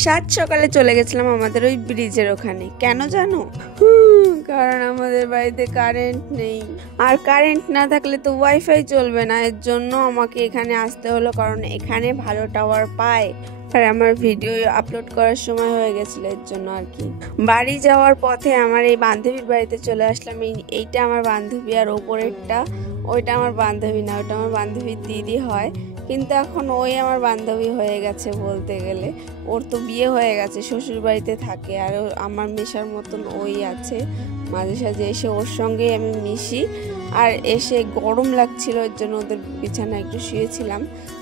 সাত সকালে চলে গেছিলাম আমাদের ওই ব্রিজের ওখানে। কেন জানো? কারণ আমাদের বাড়িতে কারেন্ট নেই, আর কারেন্ট না থাকলে তো ওয়াইফাই চলবে না। এর জন্য আমাকে এখানে আসতে হলো, কারণ এখানে ভালো টাওয়ার পায়। আর আমার ভিডিও আপলোড করার সময় হয়ে গেছিল, এর জন্য আর কি। বাড়ি যাওয়ার পথে আমার এই বান্ধবীর বাড়িতে চলে আসলাম। এইটা আমার বান্ধবী, আর ওপরেরটা ওইটা আমার বান্ধবী না, ওইটা আমার বান্ধবীর দিদি হয়। কিন্তু এখন ওই আমার বান্ধবী হয়ে গেছে বলতে গেলে। ওর তো বিয়ে হয়ে গেছে, শ্বশুর বাড়িতে থাকে, আর আমার মেশার মতন ওই আছে। মাঝে সাঝে এসে ওর সঙ্গেই আমি মিশি। আর এসে গরম লাগছিল, এর জন্য ওদের বিছানা একটু শুয়েছিলাম।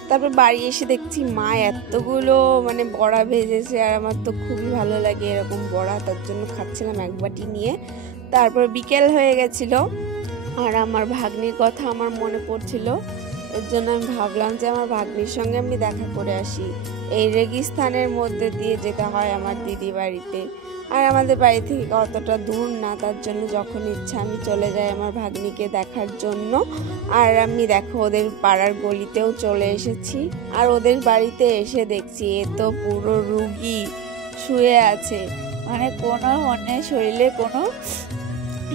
তারপর বাড়ি এসে দেখছি মা এতগুলো বড়া ভেজেছে, আর আমার তো খুবই ভালো লাগে এরকম বড়া, তার জন্য খাচ্ছিলাম এক বাটি নিয়ে। তারপর বিকেল হয়ে গেছিল, আর আমার ভাগ্নির কথা আমার মনে পড়ছিল। এর জন্য আমি ভাবলাম যে আমার ভাগ্নির সঙ্গে আমি দেখা করে আসি। এই রেগিস্তানের মধ্যে দিয়ে যেতে হয় আমার দিদি বাড়িতে, আর আমাদের বাড়ি থেকে অতটা দূর না, তার জন্য যখন ইচ্ছা আমি চলে যাই আমার ভাগ্নিকে দেখার জন্য। আর আমি দেখো ওদের পাড়ার গলিতেও চলে এসেছি, আর ওদের বাড়িতে এসে দেখছি এ তো পুরো রুগী শুয়ে আছে, কোনো শরীরে কোনো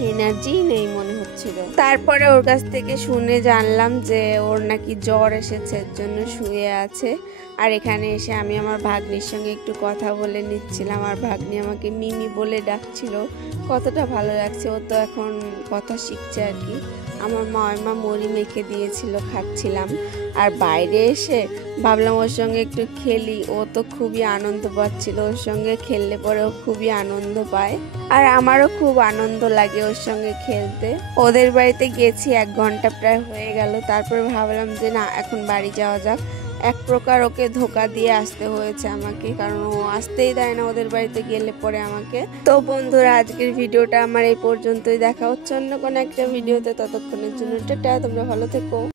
এনার্জি নেই মনে হচ্ছিল। তারপরে ওর কাছ থেকে শুনে জানলাম যে ওর নাকি জ্বর এসেছে, এর জন্য শুয়ে আছে। আর এখানে এসে আমি আমার ভাগ্নির সঙ্গে একটু কথা বলে নিচ্ছিলাম। আর ভাগ্নি আমাকে মিমি বলে ডাকছিল, কতটা ভালো লাগছে। ও তো এখন কথা শিখছে আর কি। আমার মা মুড়ি মেখে দিয়েছিল, খাচ্ছিলাম। আর বাইরে এসে ভাবলাম ওর সঙ্গে একটু খেলি। ও তো খুবই আনন্দ পাচ্ছিল, ওর সঙ্গে খেললে পরে ও খুবই আনন্দ পায়, আর আমারও খুব আনন্দ লাগে ওর সঙ্গে খেলতে। ওদের বাড়িতে গেছি 1 ঘন্টা প্রায় হয়ে গেল। তারপর ভাবলাম যে না, এখন বাড়ি যাওয়া যাক। এক প্রকার ওকে ধোকা দিয়ে আসতে হয়েছে আমাকে, কারণ ও আসতেই দেয় না ওদের বাড়িতে গেলে পরে আমাকে। তো বন্ধুরা, আজকের ভিডিওটা আমার এই পর্যন্তই। দেখা হচ্ছে অন্য কোনো একটা ভিডিওতে। ততক্ষণের জন্য টাটা, তোমরা ভালো থেকো।